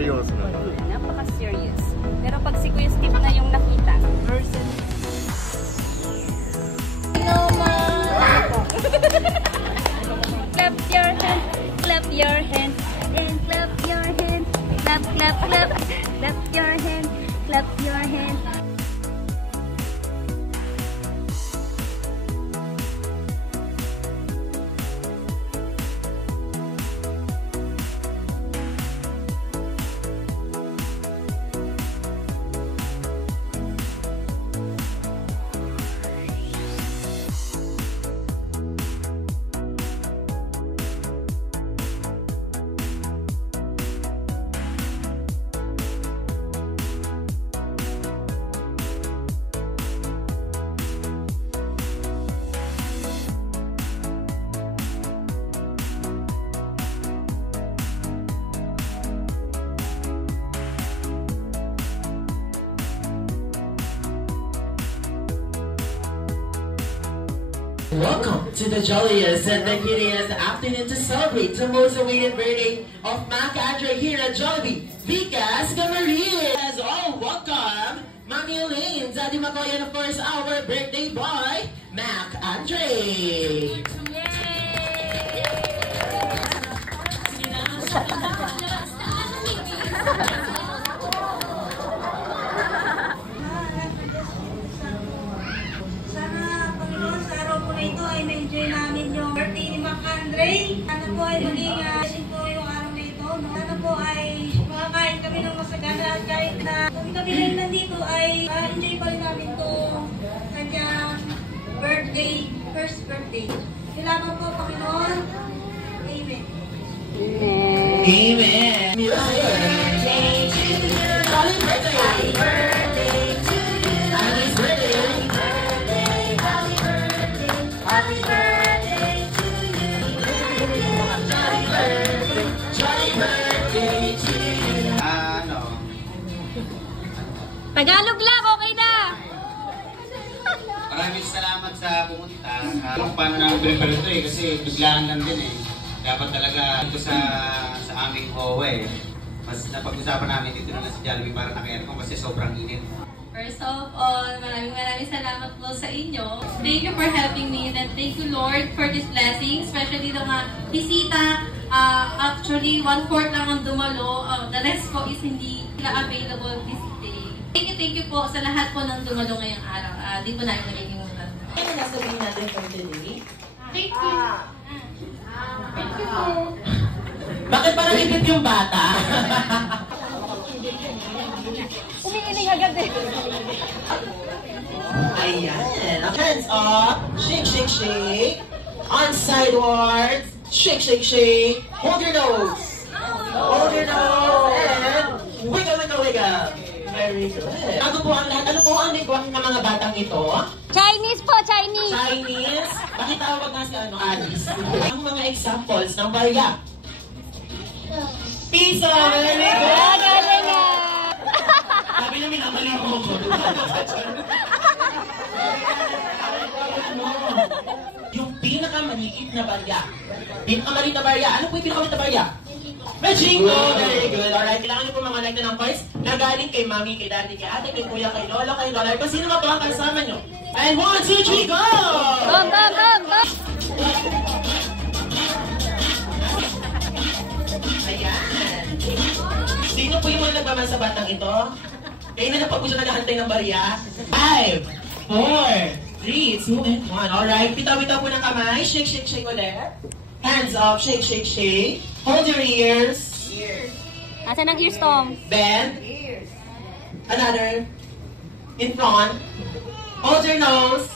Seryoso na. Napaka-serious. Pero pag si Kuya Steve na yung nakita, person. No, ma! Clap your hand, clap your hand, and clap your hand. Clap, clap, clap. Clap your hand, clap your hand. Welcome to the jolliest and the giddiest afternoon to celebrate the most awaited birthday of Mac Andre here at Jollibee, Vicas Camarines. Oh, welcome, Mommy Elaine, Daddy McCoy, and of course our birthday boy, Mac Andre. Ito ay na-enjoy namin yung birthday ni Mac Andre. Sana po ay maging blessing po yung araw na ito. No? Sana po ay makakain kami ng masagana at kahit na kami rin nandito ay enjoy pa rin namin itong kanyang birthday, first birthday. Kailangan po, Panginoon. Amen. Amen. Happy birthday to you. Happy birthday. Happy birthday to you. Happy birthday. Happy birthday to you. Jolly birthday. Jolly birthday to you. Tagalog lang, okay na! Maraming salamat sa pumunta. Kung paano namin prepare ito kasi biglaan lang din Dapat talaga ito sa aming OWA Mas napag-usapan namin dito na sa Jollibee para naka-aircon kasi sobrang init. First of all, maraming salamat po sa inyo. Thank you for helping me and thank you Lord for this blessing, especially ng mga bisita. Actually, 1/4 lang ang dumalo. The rest po is hindi sila available this day. Thank you po sa lahat po ng dumalo ngayong araw. Di po namin nalilimutan. Ano nasabihin natin for today? Thank you. Thank you po. Bakit parang ibig yung bata? Umiiling agad eh. Ayan. Hands up. Shake, shake, shake. On sidewards. Shake, shake, shake. Hold your nose. Hold your nose. And wiggle, wiggle, wiggle. Very good. Bago po ang lahat, ano po ang lingwang ng mga batang ito? Chinese po, Chinese! Chinese? Bakit tawag nga si Alice? Ang mga examples ng barya. Pizza! Very good! Galing nga! Sabi namin, namali mo ko. Yung pinakamaliit na barya. Pinakamaliit na barya. Ano po yung pinakamaliit na barya? Majingo! Very good. Alright, kailangan niyo po mga like na ng points na galing kay mami, kay daddy, kay ate, kay kuya, kay lola, kay lola. Kung sino nga po ang kasama nyo? And 1, 2, 3, go! Bam, bam, bam, bam! Ayan. Sino po yung mga nagmaman sa batang ito? Kayo na po siya naghahantay ng barya? 5, 4, 3, 2, and 1. Alright, bitaw-bitaw po ng kamay. Shake, shake, shake ulit. Hands up, shake, shake, shake. Hold your ears. Asan ang ears, Tom? Bend. Another. In front. Hold your nose.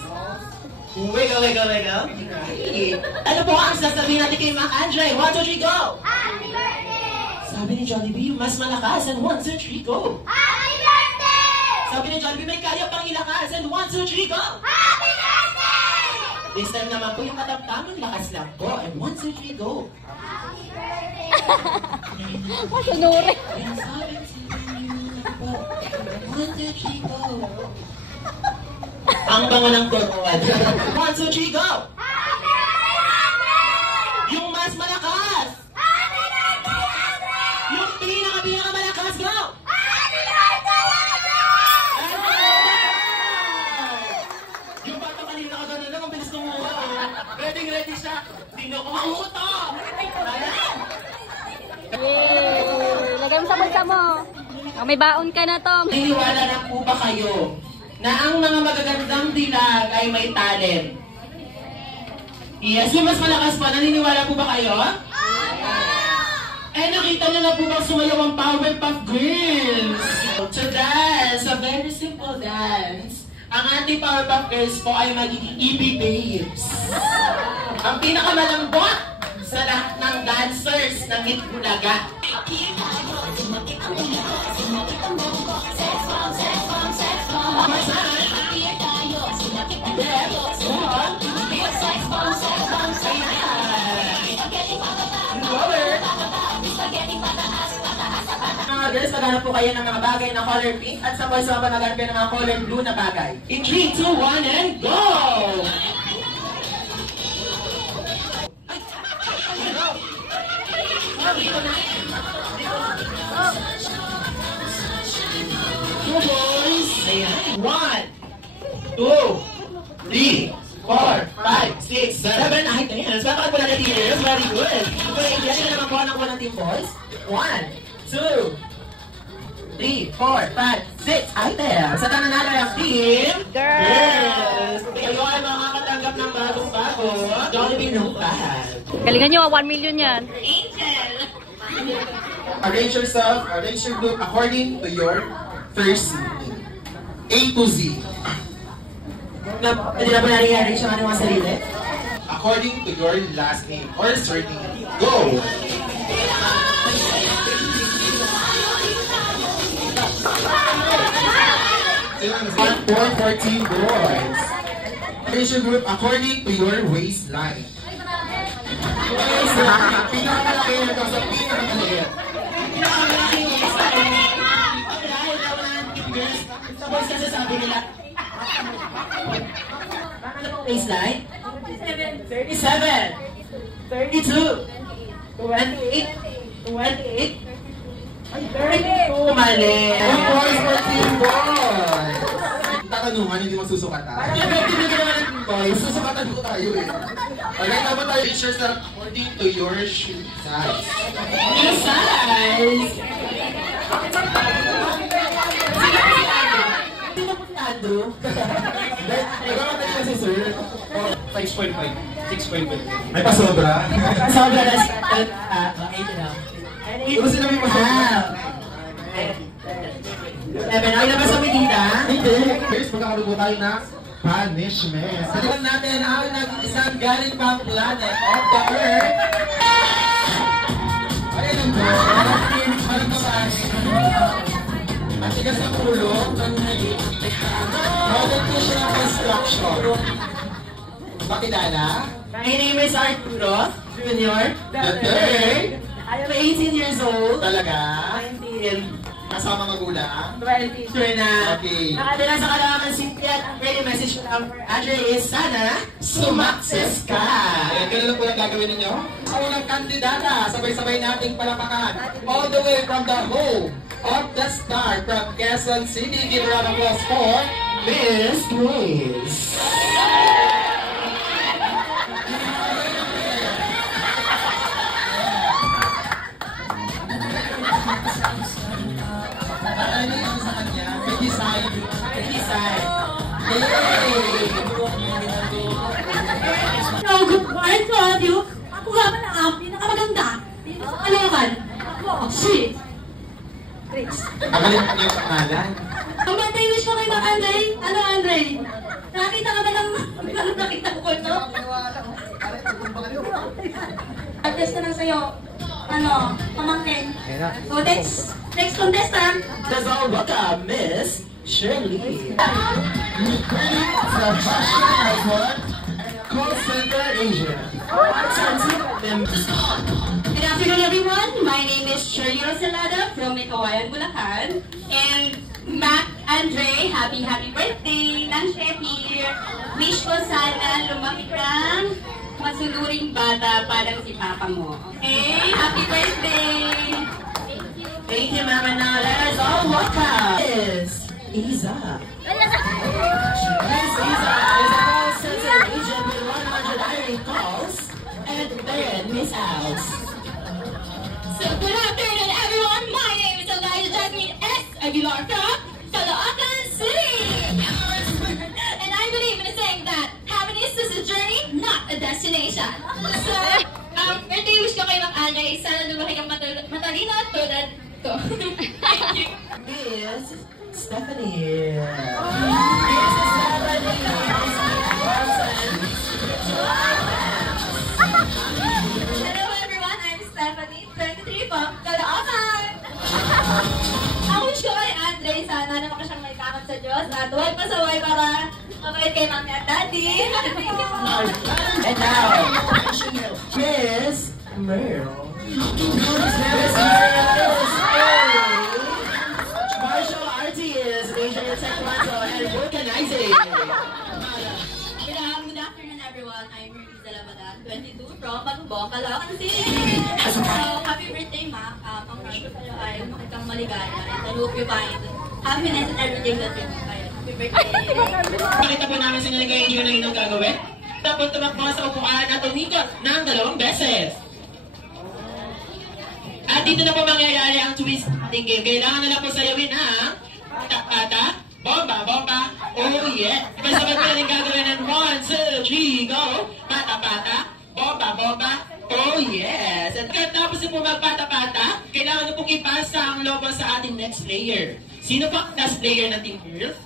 Wiggle, wiggle, wiggle. Right. Ano po ang sasabihin natin kay Mac Andre? 1, 2, 3, go! Happy birthday! Sabi ni Jollibee, mas malakas. And 1, 2, 3, go! Happy birthday! Sabi ni Jollibee, may kaya pang ilakas. And 1, 2, 3, go! Happy birthday! This time naman po yung katamtamang lakas lang po. And 1, 2, 3, go! Happy birthday! Masunuri. And sabi po, 1, 2, 3, go! Ang bango ng tutuan. 1, 2, 3, go! Happy birthday! Yung mas malakas! Happy birthday! Yung pinaka-malakas! siya. Kinukuha mo to. Yay! Lagay mo sa bulsa mo. Oh, may baon ka na, Tom. Naniniwala na po ba kayo na ang mga magagandang dilag ay may talent? Yes, yung mas malakas pa. Naniniwala po ba kayo? Eh, nakita niyo na po ba sumayaw ang Powerpuff Girls? To dance, a very simple dance. Ang ating Powerpuff Girls po ay magiging EB Babes. Ang pinakamalambot sa lahat ng dancers ng Itbulaga. Mga girls, maghanap po kayo ng mga bagay na color pink at sa boys naman maghanap kayo ng mga color blue na bagay. In 3, 2, 1, and go! Two boys. Ayan. 1, 2, 3, 4, 5, 6, 7, 8, ayan. So, bakit po natin years? Very good. Okay, yan na naman po ang nakuha ng team boys. 1, 2, 3, 4, 5, 6, ay there. Sa tananalo yung team girls. Kayo ay makakatanggap ng bagong-bago Jollibee Notepad. Galingan nyo, 1 million yan. Arrange yourself, arrange your group according to your first name. A to Z. Pwede na po natin i-arrange ang ating mga sarili? According to your last name or surname. Go! 414 boys. Arrange your group according to your waistline. Pinakamalaki na ito sa pinakamaliit. Pinakamalaking waistline. Dahil daw na ng team girls, sa boys kasi sabi nila, ano pong waistline? 37, 32, 28, 28, ay, 32, mali. 414 boys. Tatanungan, hindi magsusukatan. Hindi ko naman ng boys. Susukatan ko tayo eh. Okay, dapat tayo arrange yourself according to your shoe size. Yung size. Hindi na po si Andrew. Nagkamat tayo si sir. 6.5. 6.5. May pasobra. Sobra na start. Okay, ito na. Ano sila may pasobra? Ay, labas sa medida. Hindi. First, magkakalubo tayo na punishment. Sabihan natin ang nag-isang galing pang planet of the Earth. Ay, alam ko. Parang kapag. Matigas ang ulo. Model ko siya ng construction. Pakilala? My name is Arturo Jr. The third. I am 18 years old. Talaga? 19. Kasama magulang? 20. Sure na. Okay. Nakadala sa kalaman simple at ang very message ko lang for Andre is sana sumakses ka. Ayan, ganun lang po yung gagawin ninyo. Sa unang kandidata, sabay-sabay nating palapakan. All the way from the home of the star from Quezon City. Give a round of applause for Miss Grace. ano yung sa kanya? May design. May design. Hello, good morning to all of you. Ako nga ba na ang pinakamaganda dito sa Kalaban? Ako, si Grace. Magaling niyo yung pangalan. Ang birthday wish ko kay Mang Andre. Ano, Andre? Nakita ka ba ng nakita ko ito? Address na lang sa'yo. Ano, pamangkin. So, next contestant. That's all welcome, Miss Shirley. Sa Fashion Icon, Call Center Asia. Good afternoon, everyone. My name is Shirley Rosalada from Ikawayan, Bulacan. And Mac Andre, happy birthday! Nanshe here. Wish ko sana lumaki kang masunuring bata parang si Papa mo. Okay? Happy birthday! Thank you, Mama. Now let us all welcome Miss Iza. Miss Iza is a call center agent with 100 calls more from Caloocan City. And I believe in saying that happiness is a journey, not a destination. So, birthday wish ko kay Ma'am Andre, sana lumaki kang matalino at tulad ko. Thank you. Miss Stephanie. Hello everyone, I'm Stephanie, 23 from Caloocan. Ang wish ko kay Andre, sana naman ka siyang may kakat sa Diyos at huwag pasaway para mabait kay Mami at Daddy. And now, Miss Merle. Martial artist, Asian Taekwondo, and organizing. Good afternoon everyone, I'm Ruby Zalabadan, 22 from Batubong, Caloocan City. So, happy birthday Ma. Ang wish ko sa'yo ay lumaki kang maligaya and I hope you find happiness in everything that you do. Happy birthday. Pakita po namin sa inyo kayo yung inyong gagawin. Tapos tumakbo sa upuan at umikot ng 2 beses. At dito na po mangyayari ang twist ating game. Kailangan na lang po sayawin ang pata-pata, bomba, bomba, oh yeah. Sabay po natin gagawin ng 1, 2, 3, go! Pata-pata, bomba, bomba, oh yes. At tapos po magpata-pata, kailangan na pong ipasa ang lobo sa ating next player. Sino po ang last player ng Team Girls?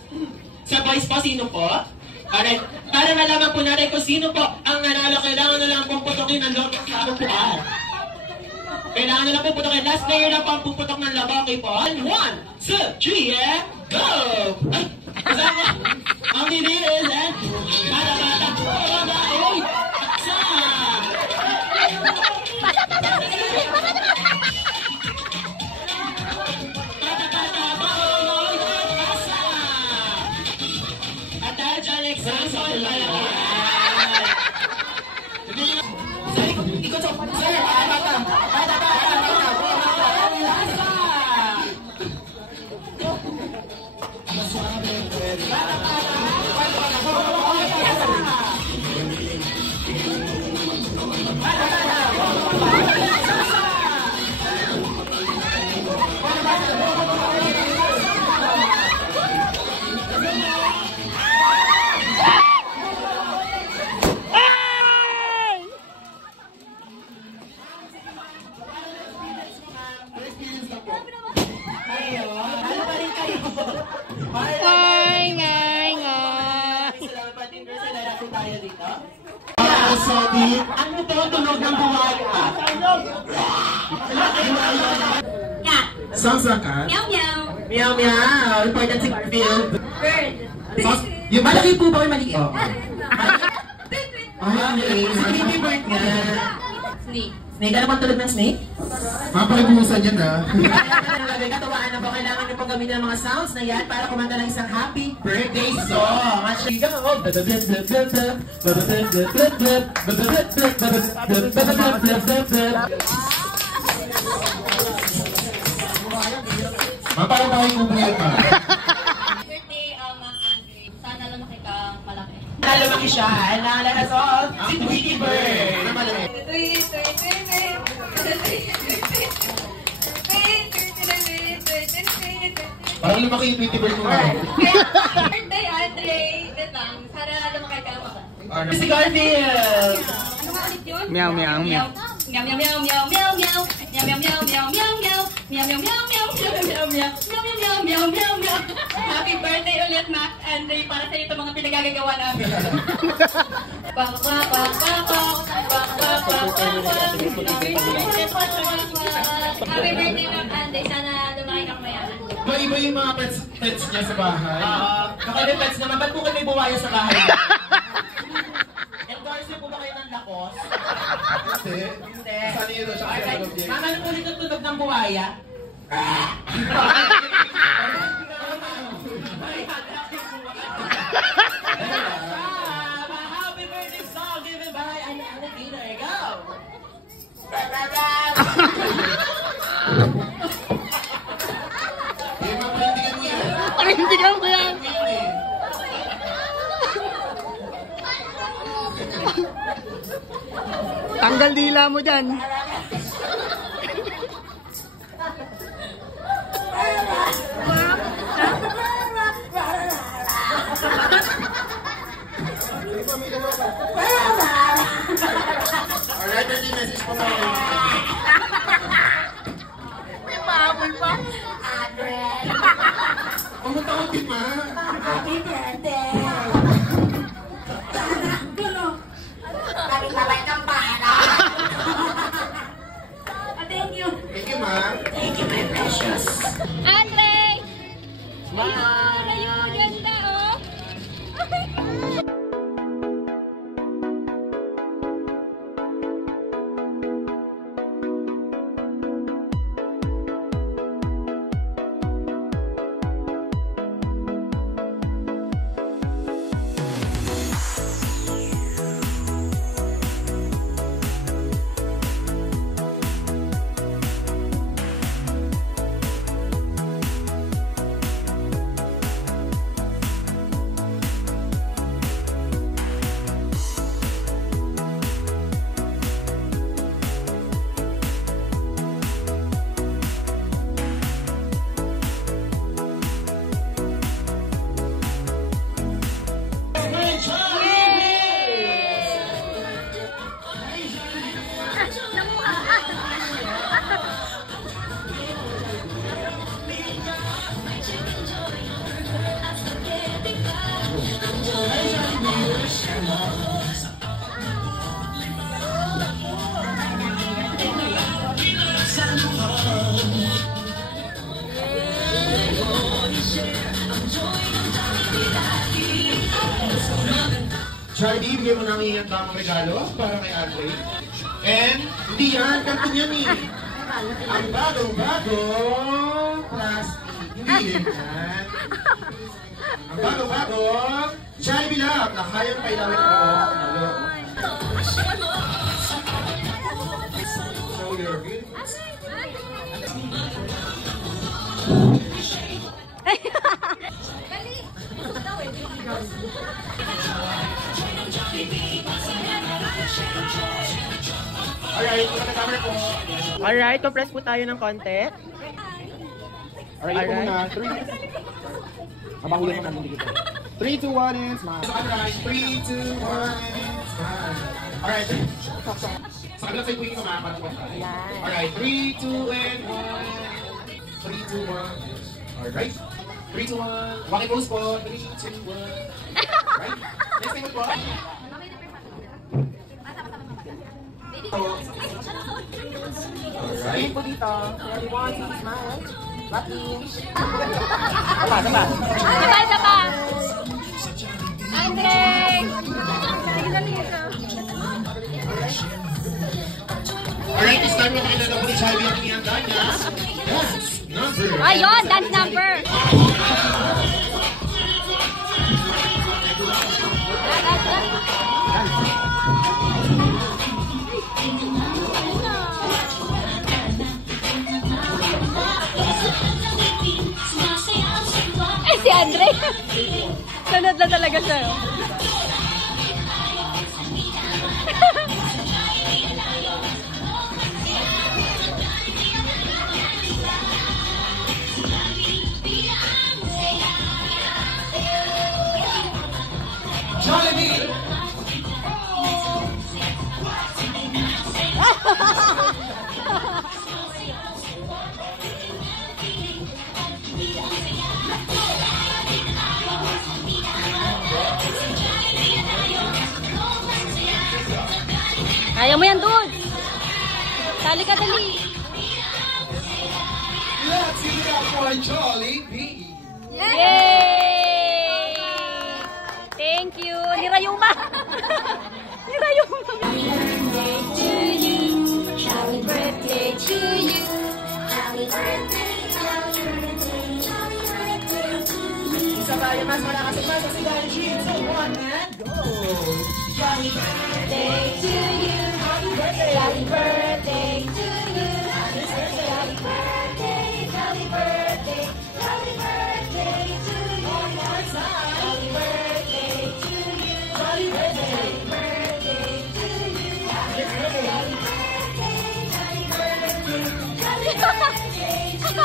Sa boys po, sino po? Alright, para malaman po natin kung sino po ang nanalo, kailangan na lang pong putokin ang lobo sa upuan. Kailangan na lang po putokin. Last player na po ang puputok ng lobo. Okay po? 1, 2, 3, yeah, go! Ay, kasama! Ang bibilis, eh! Bata-bata! Bata-bata! Uy! Aksa! Bata-bata! Uy! Aksa! At dahil dyan, example, ikot sa sir, bata-bata! Bata-bata! Ano po ang tunog ng buwaya? Cat. Sounds like cat. Meow meow. Meow meow! Important si Garfield. Bird. Yung malaki po ba o maliit? Ay, Sleepy bird nga. Snake. Snake? Ano bang tulog ng snake? mapalagusan yan ha. Katawaan na po, kailangan niyo po gamitin ang mga sounds na yan para kumanta ng isang happy birthday song. At siya go! Parang tayo kubuhay pa. Birthday, Ma'am Andre. Sana lumaki kang malaki. Lumaki siya, and let us all si Tweety Bird. Parang lumaki yung Tweety Bird mo. Birthday, Andre. Wait lang. Sana lumaki kang malaki. Si Garfield. Ano nga ulit yun? Meow, meow, meow. Meow, meow, meow, meow, meow, meow. Meow, meow, meow, meow, meow, meow. Meow, meow, meow, meow, meow, meow, meow. Meow, meow, meow, meow, meow. Happy birthday ulit, Max Andre. Para sa ito mga pinagagagawa namin. Bak, bak, bak, bak, bak. Bak, bak, bak, bak, bak. Happy birthday, Max Andre. Sana lumaki kang mayaman. Iba yung mga pets niya sa bahay. Kakaiba pets naman, ba't po kayo may buwaya sa bahay? Endorse po ba kayo ng lakos? Hindi. Hindi. Saniro siya sa loob niya. Mama, ano ulit ang tunog ng buwaya? Happy birthday song given by an alligator. Go! Parindigan mo yan. Tanggal dila mo dyan. Alright, hindi message po tayo. May mahabol pa. Pumunta ko din, ma. Happy birthday! Sabi-sabay kang pala. Thank you. Thank you, ma. Thank you, my precious. Andre! Ayun, ganda, oh! Charlie, bigyan mo namin yung tamang regalo para kay Andre. And, hindi yan, kanto yan eh. Ang bagong-bagong plastic. Hindi yan. Ang bagong-bagong Charlie Bilab na kayang pailawin ko. So, you're good. Alright, compress po tayo ng konti. Alright, ito muna. 3. Abahulin mo namin dito. 3, 2, 1, and smile. Alright, 3, 2, 1, and smile. Alright, sa kabila sa'yo po yung kumapat po tayo. Alright, 3, 2, and 1. 3, 2, 1. Alright. 3, 2, 1. Waki pose po. 3, 2, 1. Alright. Next thing po. Alright. Po dito. Everyone, smile. Lucky. Saba! Andre! Sige na dito. Alright, this time we're going to double Charlie ang ihanda niya. Dance number. Ayun, dance number! Si Andre. Sunod na talaga siya. Jollibee! Kaya mo yan, dude. Tali ka, dali. Let's give it up for Jollibee! Yay! Thank you. Nirayuma. Nirayuma. Happy birthday to you. Happy birthday, happy birthday, happy birthday to you. Isa tayo mas malakas pa sa sigaw. 3, 2, 1, and go! Happy birthday to you. Happy birthday. Happy birthday to you. Happy birthday. Happy birthday. Happy birthday. Happy birthday to you. One more time. Happy birthday to you. Happy birthday. Happy birthday to you. Happy birthday. Happy birthday. Happy birthday. Happy birthday to you.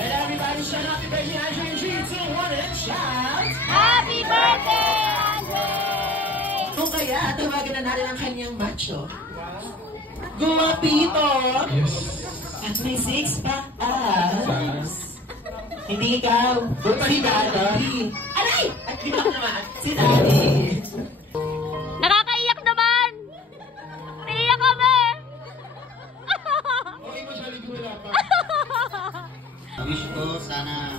And everybody shout happy birthday, Andre. 3, 2, 1, and shout! Happy birthday, Andre! Kaya tawagan na natin ang kanyang macho. Guwapito! At may six-pack abs. Hindi ikaw. Si Daddy. Aray! At kita naman, si Daddy. Nakakaiyak naman! Naiyak kami! Okay mo, Jollibee, wala pa. Wish ko sana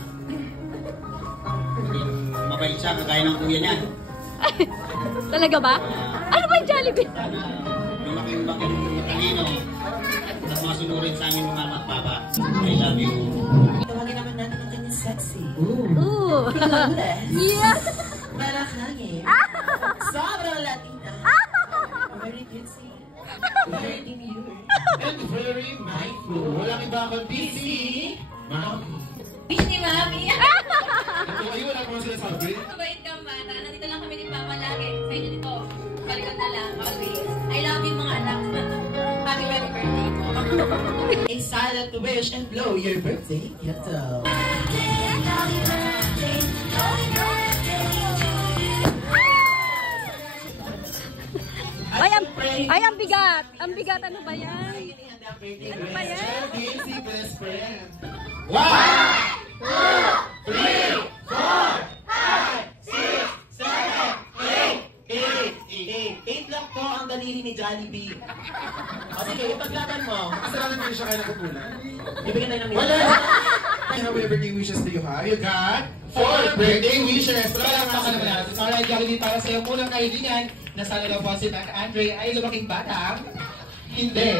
mabait siya kagaya ng kuya niya. Talaga ba? Ano ba yung Jollibee? Sana lumaking matalino at masunurin sa aming mga papa. I love you. Tawagin naman natin ang kanyang sexy. Ooh! Flawless. Yeah! Malakangin. Sobrang Latina. Very ditzy. Very demure. And very mindful. Walang iba kundi si Mami. Wish ni Mami. Ito kayo, wala pa sinasabi. Mabait kang bata. Nandito lang kami ni Papa lagi. Sa inyo dito. Palikot na lang. Always. I love you mga anak. Happy birthday po. A silent wish and blow your birthday candle. Ay, ang bigat! Ang bigat, ano ba yan? Ano ba yan? Easy best friend. 1, 2, 3, 4, 5, 6, 7, 8. 8 lang po ang daliri ni Jollibee. O sige, ipaglaban mo. Kasalanan mo siya kaya nakukulan. Ibigyan tayo ng Wala! How many birthday wishes do you have? You got 4 birthday wishes. Palakpakan naman natin. Alright, Jollibee, para sa iyo unang kaibigan na sana daw po si Mac Andre ay lumaking batang hindi,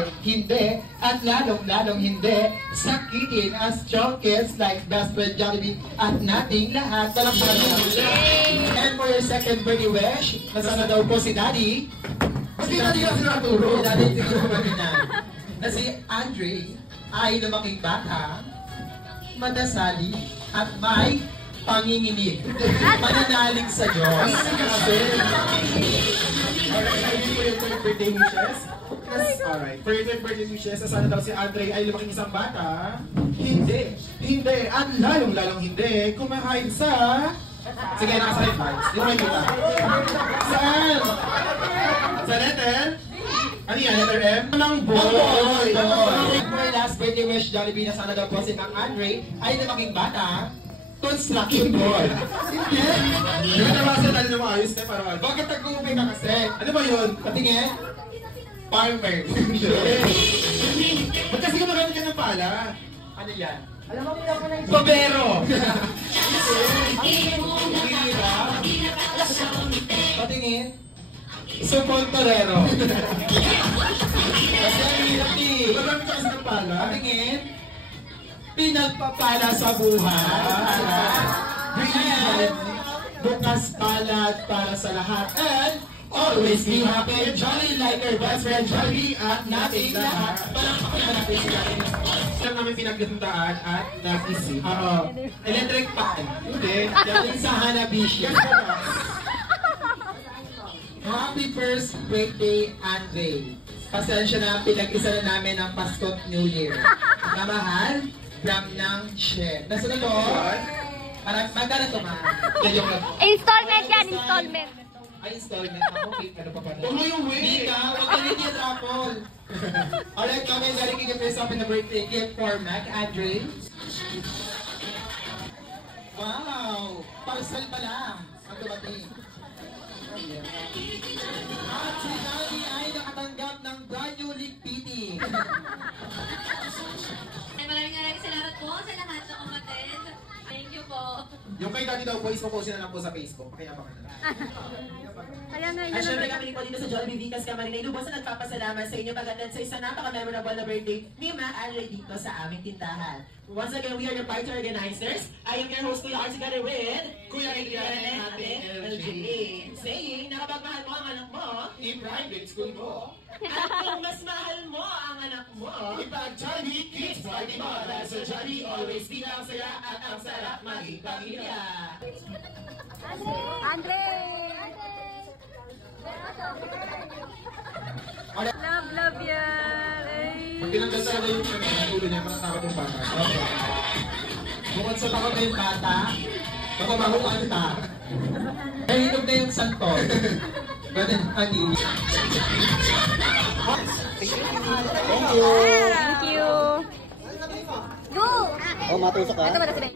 at lalong hindi sakitin as strong kids like best friend Jollibee at nating lahat. Palakpakan naman. And for your second birthday wish, na sana daw po si Daddy. Kasi Daddy kasi naturo. Daddy, siguro natin na. Na si Andre ay lumaking batang madasali at may panginginig. Mananalig sa Diyos. Alright, for your third birthday wishes. Alright, for your third birthday wishes, na sana daw si Andre ay lumaking isang bata. Hindi, at lalong hindi, kumakain sa... Sige, nasa red lights. Di mo kayo kita. Saan? Sa letter? Ano yan, letter M? Ng boy. For your last birthday wish, Jollibee, na sana daw po si Mac Andre ay lumaking bata. Construction boy. Hindi. Di ba nabasa tayo ng maayos na parang... Bakit nag-uubay ka kasi? Ano ba yun? Patingin? Farmer. Ba't kasi gumagamit ka ng pala? Ano yan? Babero. Patingin? Supol torero. Kasi ang hirap eh. Gumagamit ka kasi ng pala? Patingin? Pinagpapala sa buhay. And bukas palad para sa lahat. And always be happy and jolly like our best friend Jollibee at nating lahat. Palakpakan naman natin sila. Lang namin pinagdandaan at nag-isip. Oo. Electric pan. Hindi. Galing sa Hanabishi. Happy first birthday, Andre. Pasensya na, pinag-isa na namin ang Pasko at New Year. Na mahal, from ng chef. Nasa na to? Magkano to, ma? Joke lang. Installment yan, installment. Ay, installment ako. Ano pa pala? Huwag mo yung wait. Mika, huwag ka rin yung raffle. Alright, kami galing kikipres up in the birthday gift for Mac Andre. Wow! Parcel pa lang. Ang dumating. At si Daddy ay nakatanggap ng brand new league PT. Maraming salamat po sa lahat ng umattend. Thank you po. Yung kay Daddy daw po, ipopost na lang po sa Facebook. Pakinabangan na lang. Ayan na, At yun syempre na. kami po dito sa Jollibee Vicas Camarines ay lubos na nagpapasalamat sa inyo pag-attend sa isang napaka-memorable na birthday ni Mac Andre dito sa aming tindahan. Once again, we are your party organizers. I am your host, Kuya R, together with Kuya Adrian and Ate LJ. Saying, nakapagmahal mo ang anak mo, I-private school mo. at kung mas mahal mo ang anak mo, Ipag-Jollibee Kids Party mo. Dahil sa Jollibee, always be ang saya at ang sarap maging pamilya. Andre! Love yan! Pag tinanggal talaga yung ulo niya, matatakot yung bata. Bukod sa takot na yung bata, baka mahukan ta. Nahinog na yung santol. But then, honey. Thank you. Thank you. Go! Oh, matusok ka? Ito ba si Ben?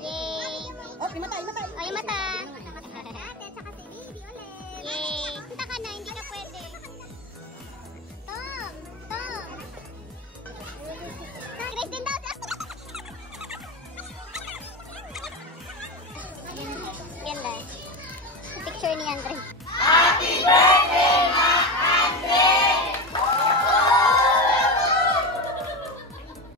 Yay! Oh, yung mata, yung mata. Oh, yung mata.